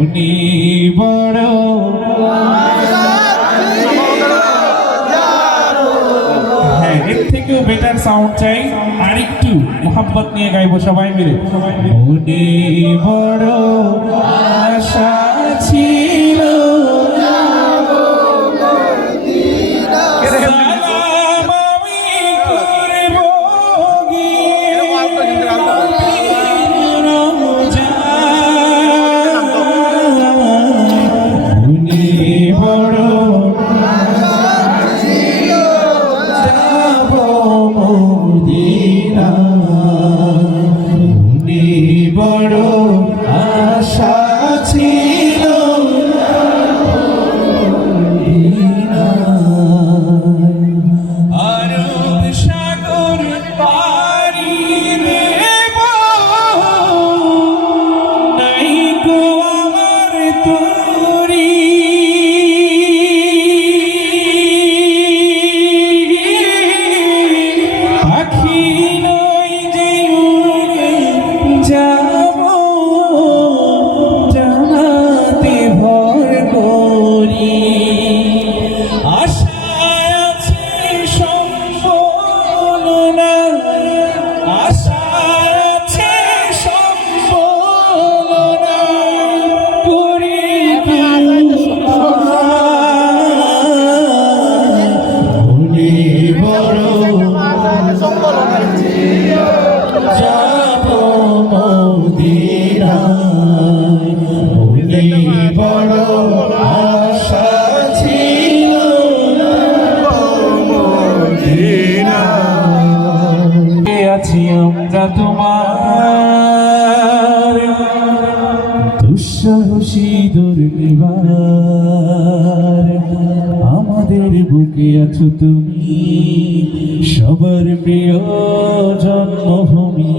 মনি বড় হ্যাঁ এর থেকেও বেটার সাউন্ড চাই। আর একটু মোহাম্মত নিয়ে গাইবো সবাই মিলে। মনে বড় মদিনা। আমরা তোমার দুঃসাহসী দুর্নিবার। আমাদের বুকে আছো তুমি সবার প্রিয় জন্মভূমি।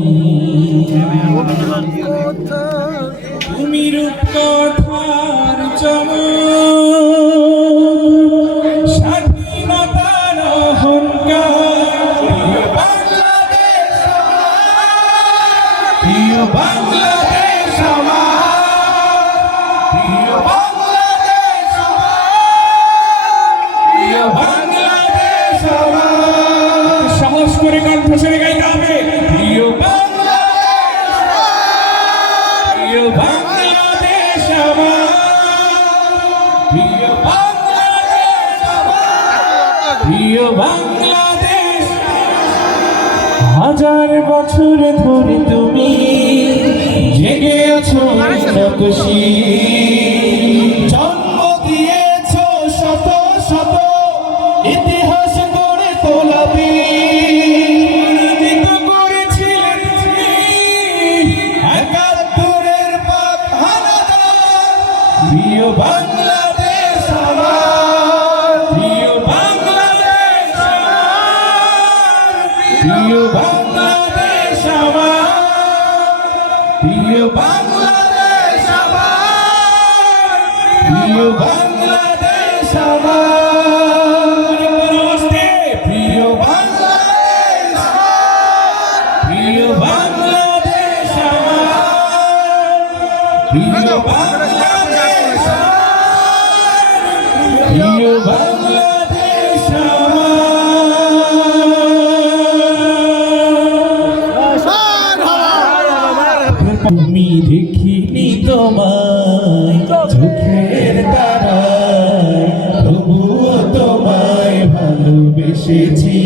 তুমি রূপকথার প্রিয় বাংলাদেশ, হাজার বছর ধরে তুমি জেগে আছো নকশি জন্ম দিয়েছ শত শত, ইতিহাস গড়ে তোলাবি প্রিয় বাংলাদেশ বাংলাদেশ আমার প্রিয় বাংলাদেশ আমার প্রিয় বাংলাদেশ আমার নমস্তে। প্রিয় বাংলাদেশ প্রিয় বাংলাদেশ আমার প্রিয় বাংলাদেশ ভালোবেসেছি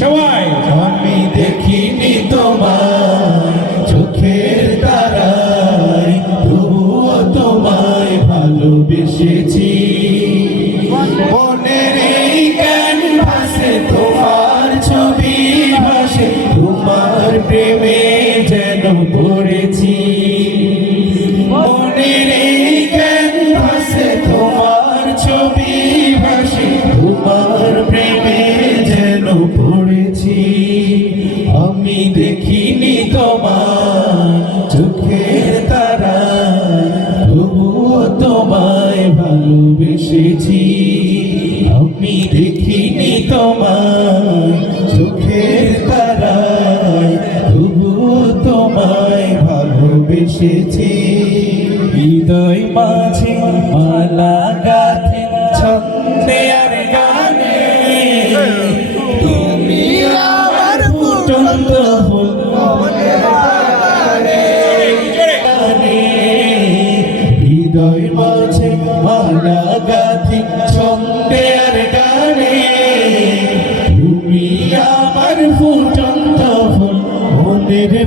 সবাই। আমি দেখিনি তোমায় চোখের তারায়। তবুও তোমায় ভালোবেসেছি তোমার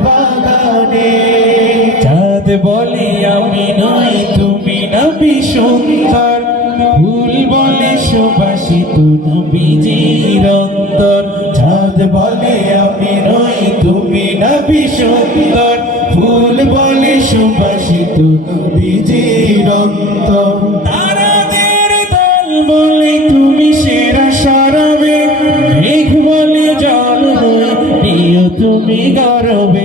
বাগানে। চাঁদ বলে আমি নই তুমি নবী সুন্দর। ফুল বলে সুবাসিত নবীজির অন্তর। চাঁদ বলে আমি নই তুমি নবী সুন্দর। ফুল বলে সুবাসিত নবীজির অন্তর। বলে তুমি সেরা সরবে। মেঘ বলে জল হয়ে তুমি গরবে।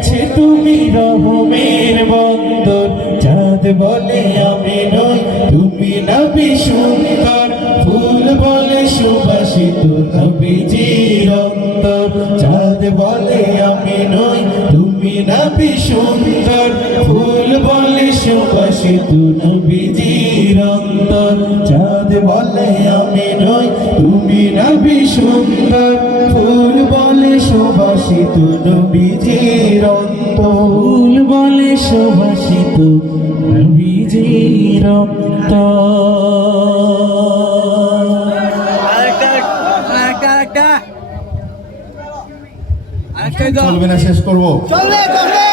কাছে তুমি রহমের বন্দর। চাঁদ বলে আমি নই, তুমি নবী সুন্দর। ফুল বলে সুবাসিত নবীজির অন্তর চাঁদ বলে আমি নই, তুমি নবী সুন্দর। ফুল বলে সুবাসিত নবীজির অন্তর চাঁদ বলে আমি নই, তুমি নবী সুন্দর। সুবাসিত নবীজির ফুল বলে সুবাসিত নবীজির দাও চলবে না শেষ করব। চলবে চলবে।